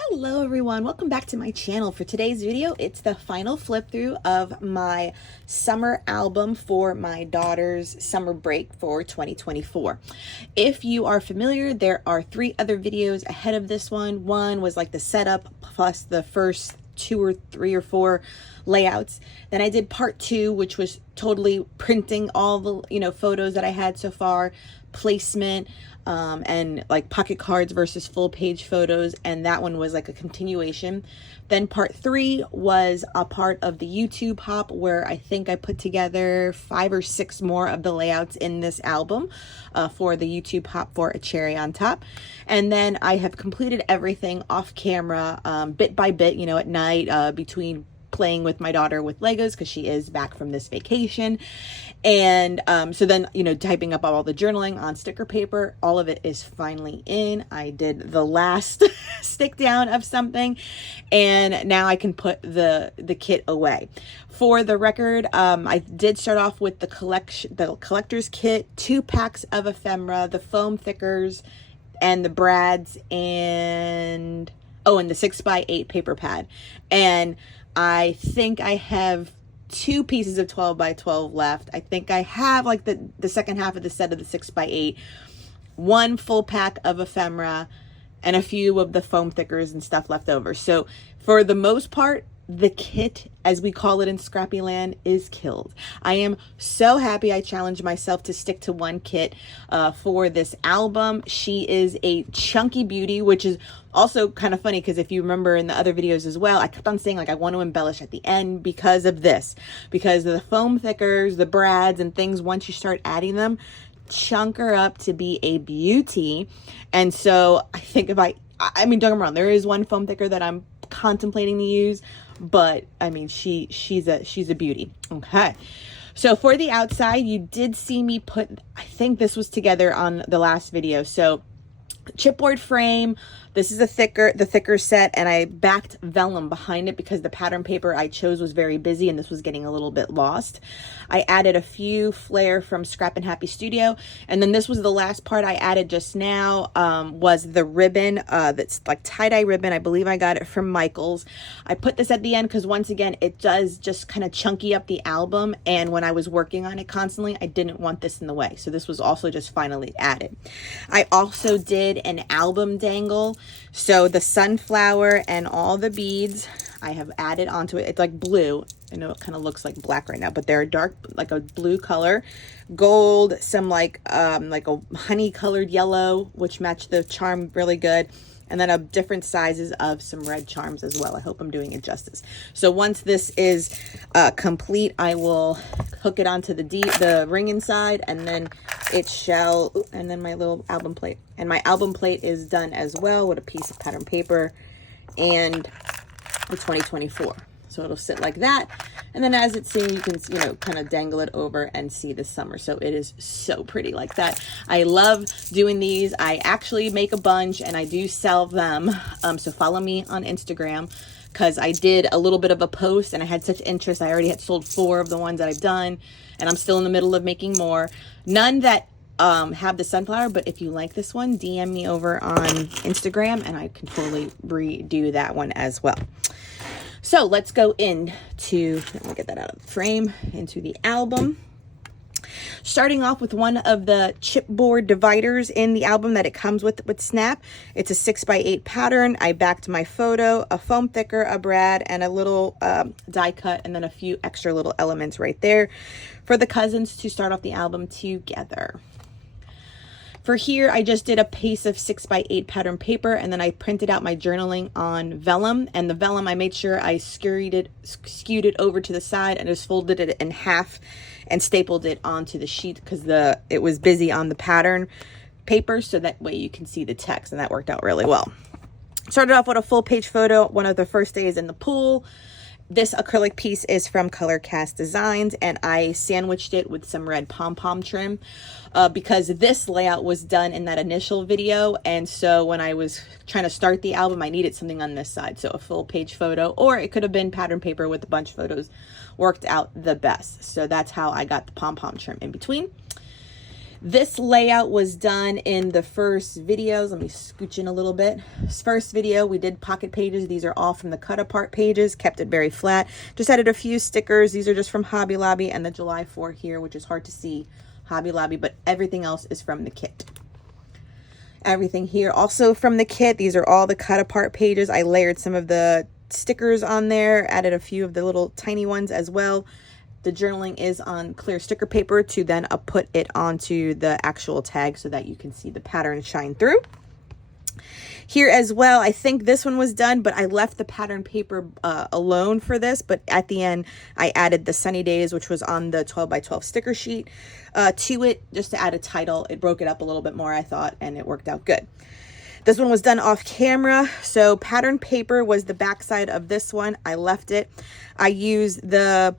Hello everyone, welcome back to my channel. For today's video, it's the final flip through of my summer album for my daughter's summer break for 2024. If you are familiar, there are 3 other videos ahead of this one. One was like the setup plus the first 2 or 3 or 4 layouts. Then I did part 2, which was totally printing all the photos that I had so far, placement, and like pocket cards versus full page photos, and that one was like a continuation. Then part 3 was a part of the YouTube hop where I think I put together 5 or 6 more of the layouts in this album for the YouTube hop for a cherry on top. And then I have completed everything off camera, bit by bit, at night, between playing with my daughter with Legos because she is back from this vacation. And so then, typing up all the journaling on sticker paper, all of it is finally in. I did the last stick down of something, and now I can put the kit away. For the record, I did start off with the collector's kit, 2 packs of ephemera, the foam thickers, and the brads, and the 6x8 paper pad. And I think I have 2 pieces of 12 by 12 left. I think I have like the second half of the set of the 6x8, 1 full pack of ephemera, and a few of the foam thickers and stuff left over. So for the most part, the kit, as we call it in Scrappy Land, is killed. I am so happy I challenged myself to stick to 1 kit for this album. She is a chunky beauty, which is also kind of funny because if you remember in the other videos as well, I kept on saying like I want to embellish at the end because of this, because of the foam thickers, the brads and things. Once you start adding them, chunk her up to be a beauty. And so I think if I mean, don't get me wrong, there is 1 foam thicker that I'm contemplating to use, but I mean, she's a beauty. Okay. So for the outside, you did see me put, I think this was together on the last video. So chipboard frame, this is the thicker set, and I backed vellum behind it because the pattern paper I chose was very busy and this was getting a little bit lost. I added a few flare from Scrap and Happy Studio, and then this was the last part I added just now, was the ribbon that's like tie-dye ribbon. I believe I got it from Michael's. I put this at the end because once again it does just kind of chunky up the album, and when I was working on it constantly, I didn't want this in the way, so this was also just finally added. I also did an album dangle, so the sunflower and all the beads I have added onto it. It's like blue. I know it kind of looks like black right now, but they're dark, like a blue color, gold, some like a honey colored yellow, which match the charm really good. And then different sizes of some red charms as well. I hope I'm doing it justice. So once this is complete, I will hook it onto the ring inside, and then it shall, and then my little album plate. And my album plate is done as well with a piece of pattern paper and the 2024. So it'll sit like that. And then as it's seen, you can, kind of dangle it over and see the summer. So it is so pretty like that. I love doing these. I actually make a bunch and I do sell them. So follow me on Instagram, because I did a little bit of a post and I had such interest. I already had sold 4 of the ones that I've done, and I'm still in the middle of making more. None that have the sunflower, but if you like this one, DM me over on Instagram and I can totally redo that one as well. So let's go into, let me get that out of the frame, into the album. Starting off with one of the chipboard dividers in the album that it comes with Snap. It's a 6x8 pattern. I backed my photo, a foam thicker, a brad, and a little die cut, and then a few extra little elements right there for the cousins to start off the album together. For here, I just did a piece of 6x8 pattern paper, and then I printed out my journaling on vellum. And the vellum, I made sure I skewed it over to the side and just folded it in half and stapled it onto the sheet because it was busy on the pattern paper, so that way you can see the text, and that worked out really well. Started off with a full page photo, one of the first days in the pool. This acrylic piece is from Color Cast Designs, and I sandwiched it with some red pom-pom trim because this layout was done in that initial video, and so when I was trying to start the album, I needed something on this side, so a full page photo, or it could have been pattern paper with a bunch of photos, worked out the best. So that's how I got the pom-pom trim in between. This layout was done in the first videos. Let me scooch in a little bit. First video, we did pocket pages. These are all from the cut apart pages, kept it very flat. Just added a few stickers. These are just from Hobby Lobby and the July 4 here, which is hard to see Hobby Lobby, but everything else is from the kit. Everything here also from the kit. These are all the cut apart pages. I layered some of the stickers on there, added a few of the little tiny ones as well. The journaling is on clear sticker paper to then put it onto the actual tag so that you can see the pattern shine through. Here as well, I think this one was done, but I left the pattern paper alone for this. But at the end, I added the sunny days, which was on the 12 by 12 sticker sheet to it, just to add a title. It broke it up a little bit more, I thought, and it worked out good. This one was done off camera. So pattern paper was the backside of this one. I left it. I used the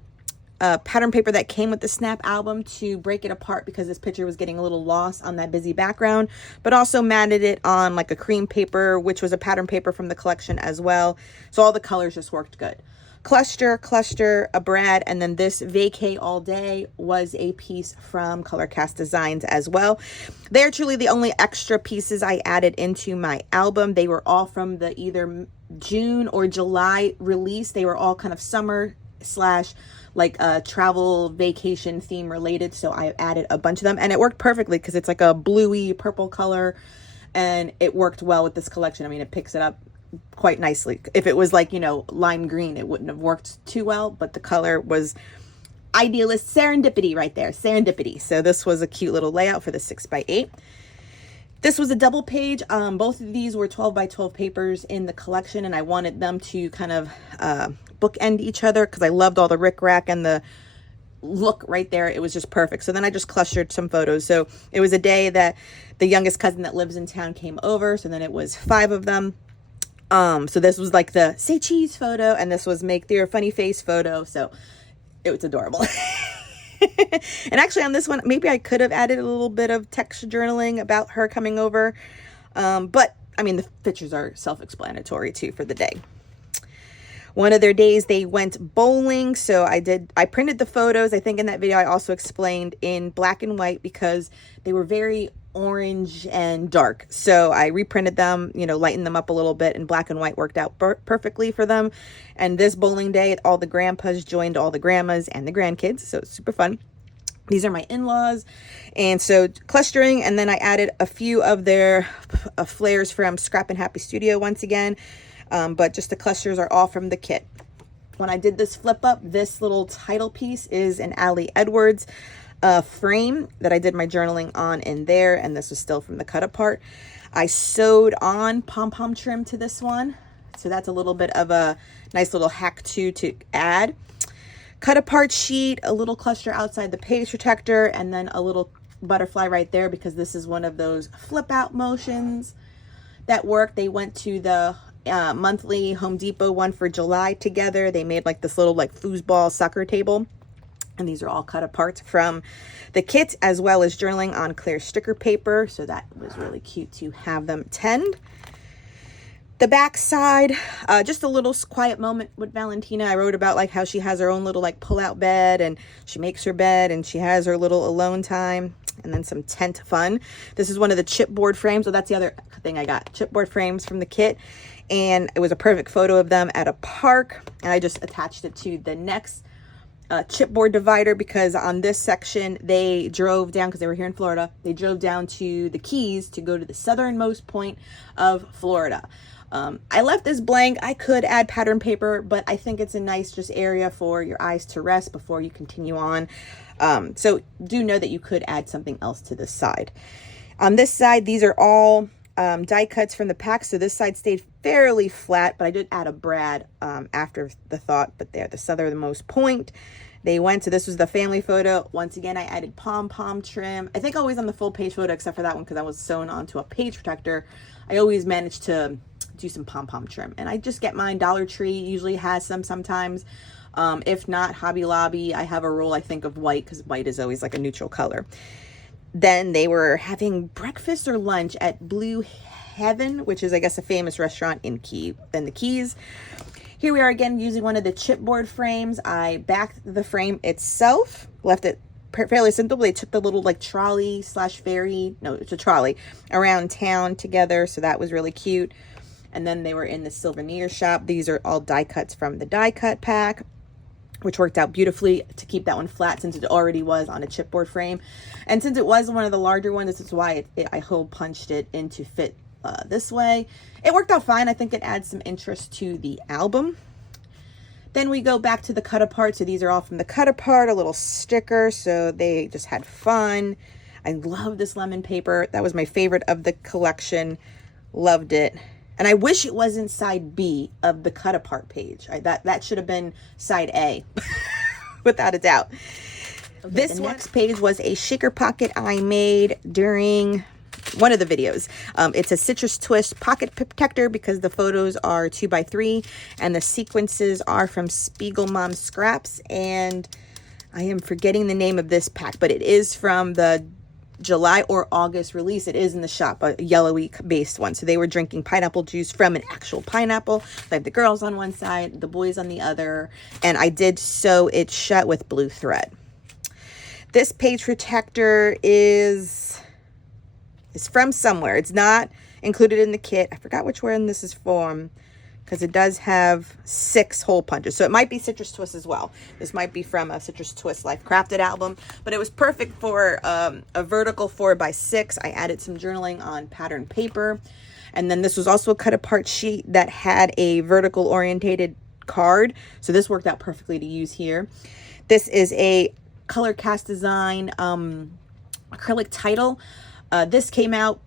pattern paper that came with the Snap album to break it apart because this picture was getting a little lost on that busy background, but also matted it on like a cream paper, which was a pattern paper from the collection as well. So all the colors just worked good. Cluster, a brad, and then this Vacay All Day was a piece from Colorcast Designs as well. They're truly the only extra pieces I added into my album. They were all from the either June or July release. They were all kind of summer / like a travel vacation theme related, so I added a bunch of them, and it worked perfectly because it's like a bluey purple color, and it worked well with this collection. I mean, it picks it up quite nicely. If it was like, you know, lime green, it wouldn't have worked too well, but the color was idealist serendipity right there, serendipity. So this was a cute little layout for the 6x8. This was a double page. Both of these were 12 by 12 papers in the collection, and I wanted them to kind of bookend each other because I loved all the rickrack and the look right there. It was just perfect. So then I just clustered some photos. So it was a day that the youngest cousin that lives in town came over. So then it was 5 of them. So this was like the say cheese photo, and this was make their funny face photo. So it was adorable. And actually on this one, maybe I could have added a little bit of text journaling about her coming over. But I mean, the pictures are self-explanatory too for the day. One of their days they went bowling. So I printed the photos. I think in that video I also explained in black and white because they were very orange and dark. So I reprinted them, you know, lightened them up a little bit, and black and white worked out perfectly for them. And this bowling day, all the grandpas joined all the grandmas and the grandkids. So it's super fun. These are my in-laws. And so clustering, and then I added a few of their flares from Scrap and Happy Studio once again. But just the clusters are all from the kit. When I did this flip up, this little title piece is an Allie Edwards frame that I did my journaling on in there, and this was still from the cut apart. I sewed on pom-pom trim to this one, so that's a little bit of a nice little hack to add. Cut apart sheet, a little cluster outside the page protector, and then a little butterfly right there because this is one of those flip out motions that work. They went to the monthly Home Depot one for July together. They made like this little like foosball soccer table. And these are all cut apart from the kit, as well as journaling on clear sticker paper. So that was really cute to have them tend. The back side, just a little quiet moment with Valentina. I wrote about like how she has her own little like pull-out bed, and she makes her bed, and she has her little alone time, and then some tent fun. This is one of the chipboard frames. So that's the other thing I got, chipboard frames from the kit. And it was a perfect photo of them at a park. And I just attached it to the next chipboard divider because on this section they drove down, because they were here in Florida, they drove down to the Keys to go to the southernmost point of Florida. I left this blank. I could add pattern paper, but I think it's a nice just area for your eyes to rest before you continue on. So do know that you could add something else to this side. On this side, these are all die cuts from the pack, so this side stayed fairly flat, but I did add a brad after the thought. But they're the southernmost point they went. So this was the family photo. Once again, I added pom-pom trim. I think always on the full page photo, except for that one because I was sewn onto a page protector, I always managed to do some pom-pom trim. And I just get mine. Dollar Tree usually has some sometimes. If not, Hobby Lobby. I have a roll, I think, of white because white is always like a neutral color. Then they were having breakfast or lunch at Blue Heaven, which is, I guess, a famous restaurant in the Keys. Here we are again using one of the chipboard frames. I backed the frame itself, left it fairly simple. They took the little like trolley slash ferry, no, it's a trolley, around town together. So that was really cute. And then they were in the souvenir shop. These are all die cuts from the die cut pack, which worked out beautifully to keep that one flat since it already was on a chipboard frame. And since it was one of the larger ones, this is why I hole punched it in to fit this way. It worked out fine. I think it adds some interest to the album. Then we go back to the cut apart. So these are all from the cut apart, a little sticker. So they just had fun. I love this lemon paper. That was my favorite of the collection. Loved it. And I wish it wasn't side B of the cut apart page. That should have been side A, without a doubt. Okay, this next page was a shaker pocket I made during one of the videos. It's a citrus twist pocket protector because the photos are 2x3 and the sequences are from Spiegelmom scraps. And I am forgetting the name of this pack, but it is from the July or August release. It is in the shop, a yellowy based one. So they were drinking pineapple juice from an actual pineapple. I have the girls on one side, the boys on the other, and I did sew it shut with blue thread. This page protector is from somewhere. It's not included in the kit. I forgot which one this is from, because it does have 6 hole punches. So it might be Citrus Twist as well. This might be from a Citrus Twist Life Crafted album, but it was perfect for a vertical 4x6. I added some journaling on pattern paper. And then this was also a cut apart sheet that had a vertical orientated card. So this worked out perfectly to use here. This is a color cast design acrylic title. This came out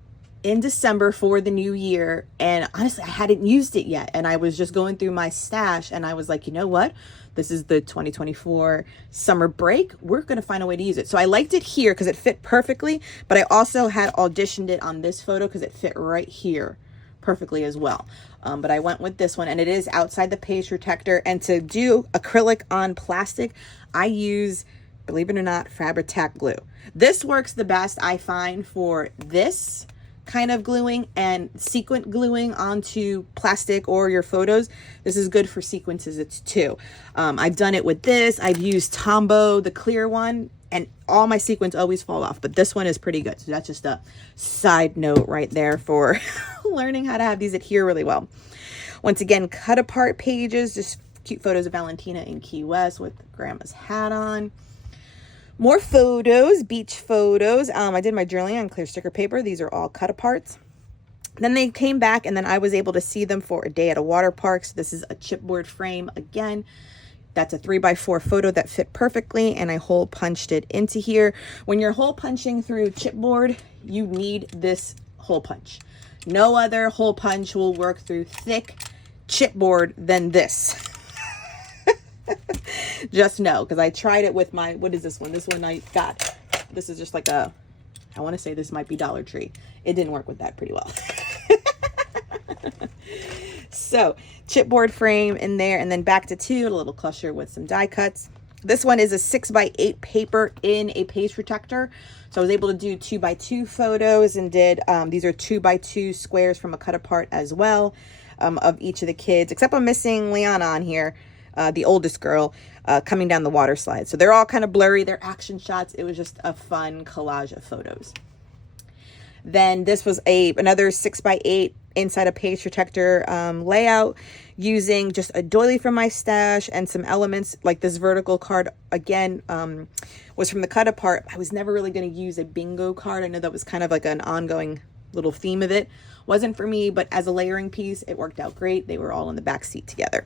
in December for the new year, and honestly I hadn't used it yet, and I was just going through my stash and I was like, you know what, this is the 2024 summer break, we're gonna find a way to use it. So I liked it here because it fit perfectly, but I also had auditioned it on this photo because it fit right here perfectly as well. But I went with this one, and it is outside the page protector. And to do acrylic on plastic, I use, believe it or not, Fabri-Tac glue. This works the best, I find, for this kind of gluing and sequin gluing onto plastic or your photos. This is good for sequences. It's 2. I've done it with this. I've used Tombow, the clear one, and all my sequins always fall off, but this one is pretty good. So that's just a side note right there for learning how to have these adhere really well. Once again, cut apart pages, just cute photos of Valentina in Key West with grandma's hat on. More photos, beach photos. I did my journaling on clear sticker paper. These are all cut aparts. Then they came back, and then I was able to see them for a day at a water park. So this is a chipboard frame again. That's a 3x4 photo that fit perfectly, and I hole punched it into here. When you're hole punching through chipboard, you need this hole punch. No other hole punch will work through thick chipboard than this. Just know, because I tried it with my, what is this one? This one I got. This is just like a, I want to say this might be Dollar Tree. It didn't work with that pretty well. So chipboard frame in there, and then back to 2, a little cluster with some die cuts. This one is a 6x8 paper in a page protector. So I was able to do 2x2 photos, and did, these are 2x2 squares from a cut apart as well, of each of the kids, except I'm missing Liana on here. The oldest girl, coming down the water slide. So they're all kind of blurry. They're action shots. It was just a fun collage of photos. Then this was another 6x8 inside a page protector layout, using just a doily from my stash and some elements like this vertical card again, was from the cut apart. I was never really going to use a bingo card. I know that was kind of like an ongoing little theme of it. Wasn't for me, but as a layering piece, it worked out great. They were all in the back seat together.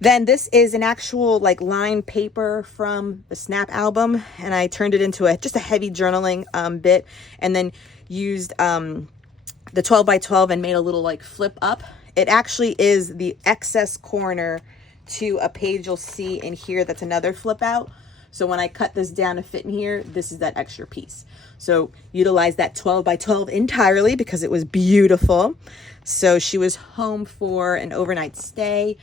Then this is an actual like lined paper from the Snap album, and I turned it into just a heavy journaling bit, and then used the 12x12 and made a little like flip up. It actually is the excess corner to a page you'll see in here that's another flip out. So when I cut this down to fit in here, this is that extra piece. So utilize that 12x12 entirely because it was beautiful. So she was home for an overnight stay.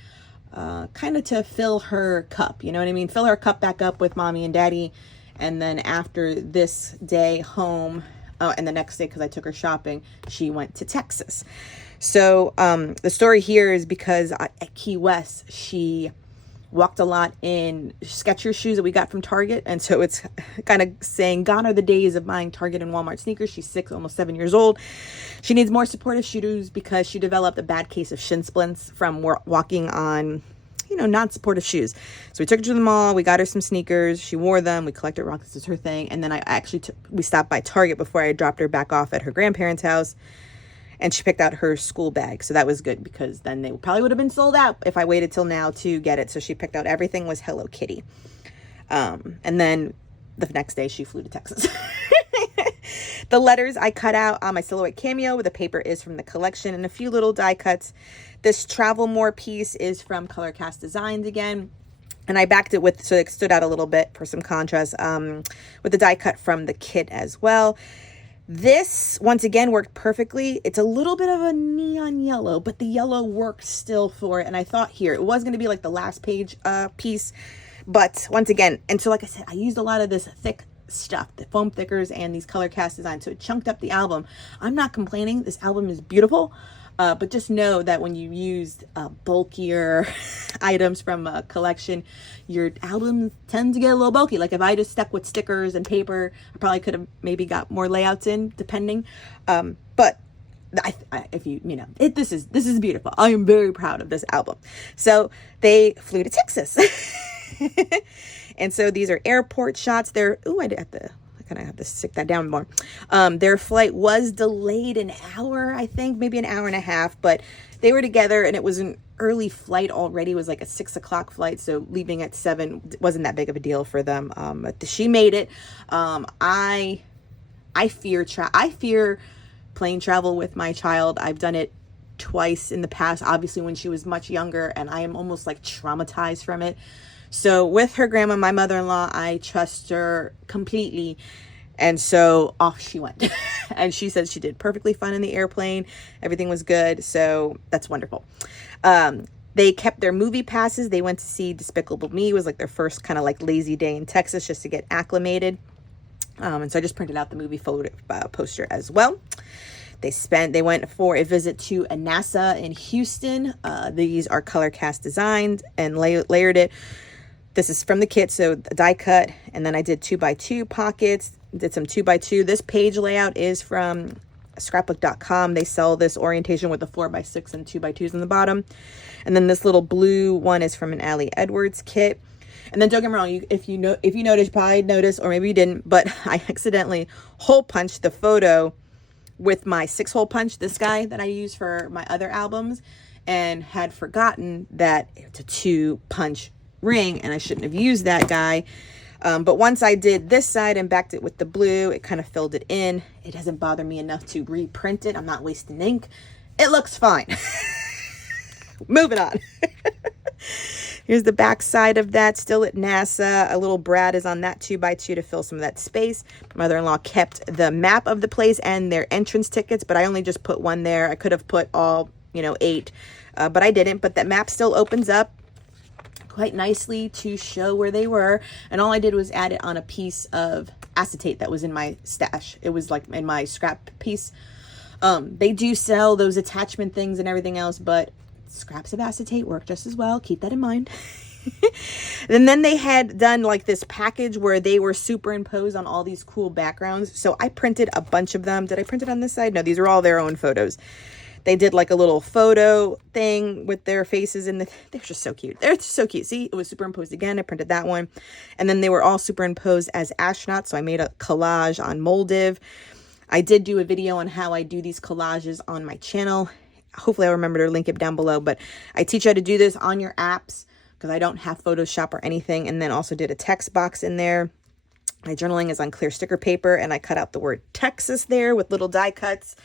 Kind of to fill her cup, you know what I mean? Fill her cup back up with mommy and daddy. And then after this day home, and the next day, because I took her shopping, she went to Texas. So the story here is because at Key West, she walked a lot in Skechers shoes that we got from Target. And so it's kind of saying, gone are the days of buying Target and Walmart sneakers. She's 6, almost 7 years old. She needs more supportive shoes because she developed a bad case of shin splints from walking on, you know, non-supportive shoes. So we took her to the mall. We got her some sneakers. She wore them. We collected rocks. This is her thing. And then we stopped by Target before I dropped her back off at her grandparents' house. And she picked out her school bag. So that was good because then they probably would have been sold out if I waited till now to get it. So she picked out everything was Hello Kitty. And then the next day she flew to Texas. The letters I cut out on my silhouette cameo. The paper is from the collection and a few little die cuts. This Travel More piece is from Color Cast Designs again. And I backed it with, so it stood out a little bit for some contrast, with the die cut from the kit as well. This, once again, worked perfectly. It's a little bit of a neon yellow, but the yellow worked still for it. And I thought here, it was going to be like the last page piece. But once again, and so like I said, I used a lot of this thick stuff, the foam thickers and these color cast designs. So it chunked up the album. I'm not complaining. This album is beautiful. But just know that when you used bulkier items from a collection, your album tends to get a little bulky. Like if I just stuck with stickers and paper, I probably could have maybe got more layouts in, depending. But if you know, this is beautiful. I am very proud of this album. So they flew to Texas. And so these are airport shots. I kind of have to stick that down more. Their flight was delayed an hour, I think, maybe an hour and a half, but they were together and it was an early flight already. It was like a 6 o'clock flight. So leaving at 7 wasn't that big of a deal for them. But she made it. I fear plane travel with my child. I've done it twice in the past, obviously when she was much younger, and I am almost like traumatized from it. So with her grandma, my mother-in-law, I trust her completely. And so off she went. And she said she did perfectly fine in the airplane. Everything was good. So that's wonderful. They kept their movie passes. They went to see Despicable Me. It was like their first kind of like lazy day in Texas just to get acclimated. And so I just printed out the movie photo poster as well. They went for a visit to a NASA in Houston. These are color cast designed and layered it. This is from the kit, so the die cut, and then I did 2x2 pockets, did some 2x2. This page layout is from scrapbook.com. They sell this orientation with the 4x6 and 2x2s on the bottom. And then this little blue one is from an Allie Edwards kit. And then don't get me wrong, if you noticed, you probably noticed, or maybe you didn't, but I accidentally hole punched the photo with my 6-hole punch, this guy that I use for my other albums, and had forgotten that it's a 2-punch ring and I shouldn't have used that guy. But once I did this side and backed it with the blue, it kind of filled it in. It doesn't bother me enough to reprint it. I'm not wasting ink. It looks fine. Moving on. Here's the back side of that, still at NASA. A little Brad is on that 2x2 to fill some of that space. My mother-in-law kept the map of the place and their entrance tickets, but I only just put one there. I could have put all, 8, but I didn't. But that map still opens up quite nicely to show where they were. And all I did was add it on a piece of acetate that was in my stash. It was like in my scrap piece. They do sell those attachment things and everything else, but scraps of acetate work just as well. Keep that in mind. And then they had done like this package where they were superimposed on all these cool backgrounds. So I printed a bunch of them. Did I print it on this side? No, these are all their own photos. They did like a little photo thing with their faces in they're just so cute. They're so cute. See, it was superimposed again. I printed that one. And then they were all superimposed as astronauts. So I made a collage on Moldiv. I did do a video on how I do these collages on my channel. Hopefully I'll remember to link it down below, but I teach you how to do this on your apps because I don't have Photoshop or anything. And then also did a text box in there. My journaling is on clear sticker paper and I cut out the word Texas there with little die cuts.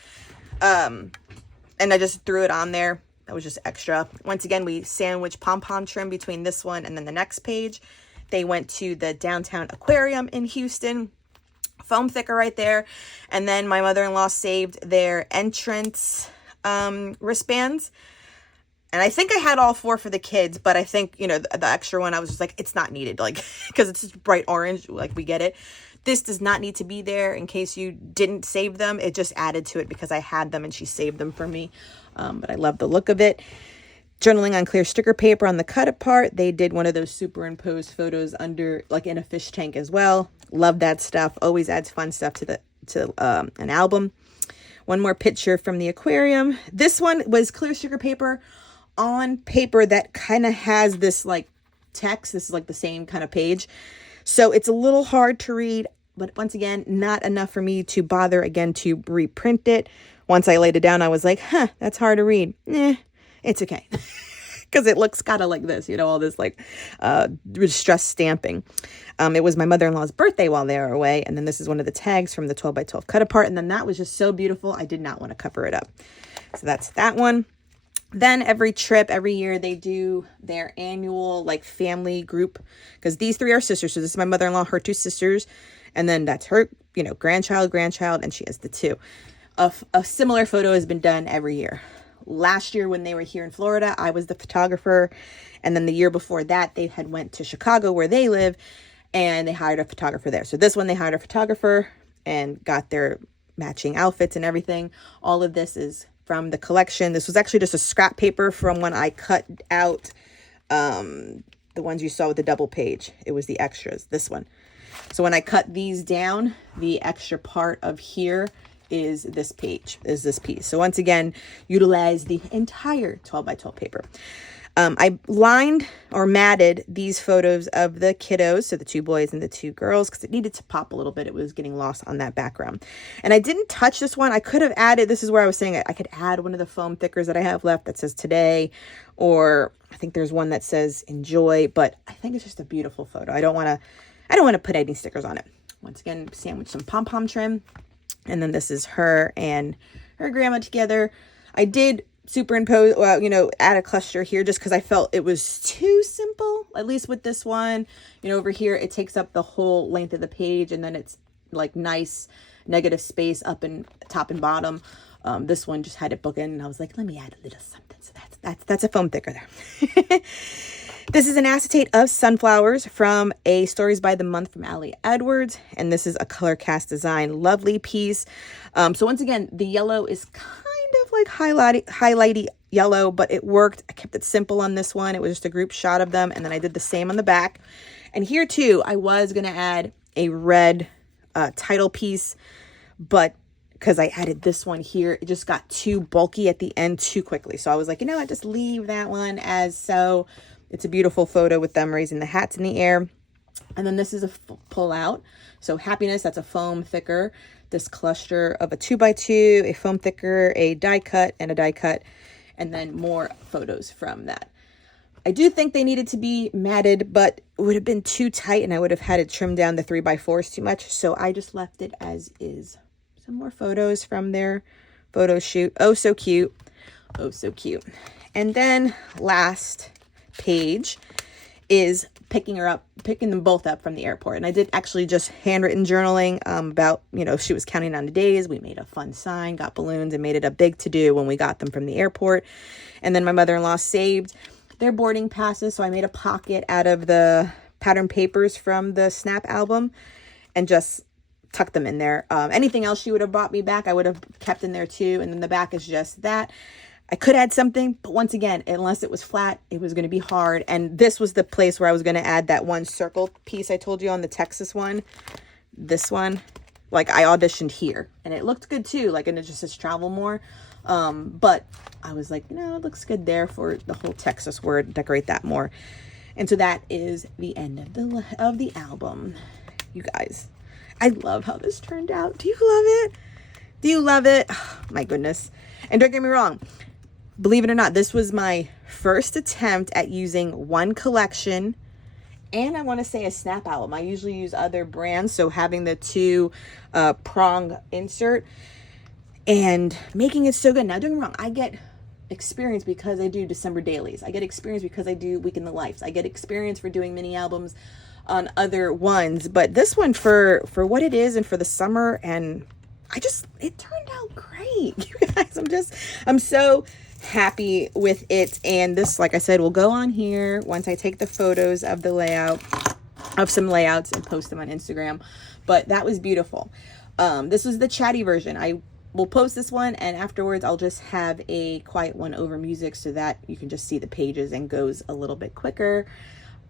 And I just threw it on there. That was just extra. Once again, we sandwiched pom-pom trim between this one and then the next page. They went to the downtown aquarium in Houston. Foam thicker right there. And then my mother-in-law saved their entrance wristbands. And I think I had all 4 for the kids, but I think, the extra one, I was just like, it's not needed. Like, because it's just bright orange. Like, we get it. This does not need to be there in case you didn't save them. It just added to it because I had them and she saved them for me. But I love the look of it. journaling on clear sticker paper on the cut apart. They did one of those superimposed photos under, like in a fish tank as well. Love that stuff. Always adds fun stuff to an album. One more picture from the aquarium. This one was clear sticker paper on paper that kind of has this like text. This is like the same kind of page. So it's a little hard to read, but once again, not enough for me to bother again to reprint it. Once I laid it down, I was like, that's hard to read. It's okay. Because it looks kind of like this, you know, all this like distress stamping. It was my mother-in-law's birthday while they were away. And then this is one of the tags from the 12 by 12 cut apart. And then that was just so beautiful. I did not want to cover it up. So that's that one. Then every year they do their annual like family group, because these three are sisters. So this is my mother-in-law, her two sisters. And then that's her, you know, grandchild, and she has the two. A similar photo has been done every year. Last year when they were here in Florida, I was the photographer. And then the year before that, they had went to Chicago where they live, and they hired a photographer there. So this one, they hired a photographer and got their matching outfits and everything. All of this is from the collection. This was actually just a scrap paper from when I cut out the ones you saw with the double page. It was the extras, this one. So when I cut these down, the extra part of here is this piece. So once again, utilize the entire 12 by 12 paper. I lined or matted these photos of the kiddos, so the two boys and the two girls, because it needed to pop a little bit. It was getting lost on that background. And I didn't touch this one. I could have added, this is where I was saying I could add one of the foam thickers that I have left that says today, or I think there's one that says enjoy, but I think it's just a beautiful photo. I don't want to put any stickers on it. Once again, sandwich some pom-pom trim. And then this is her and her grandma together. I did superimpose, add a cluster here just because I felt it was too simple, at least with this one. You know, over here, it takes up the whole length of the page, and then it's like nice negative space up and top and bottom. This one just had it bookend, and I was like, let me add a little something. So that's a foam thicker there. This is an acetate of sunflowers from a Stories by the Month from Allie Edwards. And this is a color cast design. Lovely piece. So once again, the yellow is kind of like highlighty yellow, but it worked. I kept it simple on this one. It was just a group shot of them. And then I did the same on the back. And here too, I was going to add a red title piece, but because I added this one here, it just got too bulky at the end too quickly. So I was like, you know what, just leave that one as so. It's a beautiful photo with them raising the hats in the air. And then this is a pull out. So happiness, that's a foam thicker. This cluster of a 2x2, a foam thicker, a die cut, and a die cut. And then more photos from that. I do think they needed to be matted, but it would have been too tight and I would have had to trim down the 3x4s too much. So I just left it as is. Some more photos from their photo shoot. Oh, so cute. Oh, so cute. And then last page is picking them both up from the airport. And I did actually just handwritten journaling about, she was counting down the days. We made a fun sign, got balloons, and made it a big to-do when we got them from the airport. And then my mother-in-law saved their boarding passes. So I made a pocket out of the pattern papers from the Snap album and just tucked them in there. Anything else she would have brought me back, I would have kept in there too. And then the back is just that. I could add something, but once again, unless it was flat, it was going to be hard. And this was the place where I was going to add that one circle piece I told you on the Texas one. This one, like I auditioned here and it looked good too. Like, and it just says travel more. But I was like, no, it looks good there for the whole Texas word, decorate that more. And so that is the end of the album. You guys, I love how this turned out. Do you love it? Do you love it? Oh, my goodness. And don't get me wrong. Believe it or not, this was my first attempt at using one collection and I want to say a Snap album. I usually use other brands, so having the two prong insert and making it so good. Now, don't get me wrong, I get experience because I do December dailies. I get experience because I do Week in the Life. I get experience for doing mini albums on other ones, but this one for what it is and for the summer, and it turned out great. You guys, I'm so happy with it. And this, like I said, will go on here once I take the photos of the layout of some layouts and post them on Instagram. But that was beautiful. This was the Chatty version. I we'll post this one, and afterwards I'll just have a quiet one over music so that you can just see the pages and goes a little bit quicker.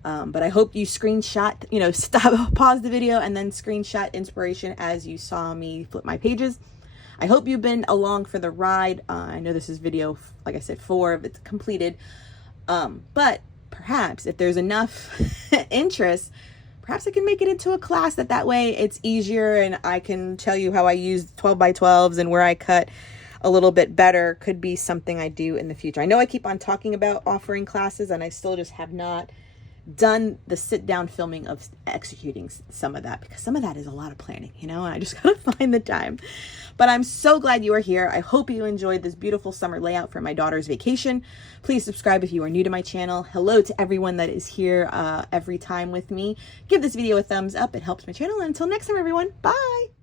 But I hope you screenshot, you know, stop, pause the video and then screenshot inspiration as you saw me flip my pages. I hope you've been along for the ride. I know this is video, like I said, 4 if it's completed. But perhaps if there's enough interest, perhaps I can make it into a class that way it's easier and I can tell you how I use 12 by 12s and where I cut a little bit better. Could be something I do in the future. I know I keep on talking about offering classes and I still just have not done the sit down filming of executing some of that, because some of that is a lot of planning, you know, and I just gotta find the time. But I'm so glad you are here. I hope you enjoyed this beautiful summer layout for my daughter's vacation. Please subscribe if you are new to my channel. Hello to everyone that is here every time with me. Give this video a thumbs up. It helps my channel. And until next time, everyone, bye.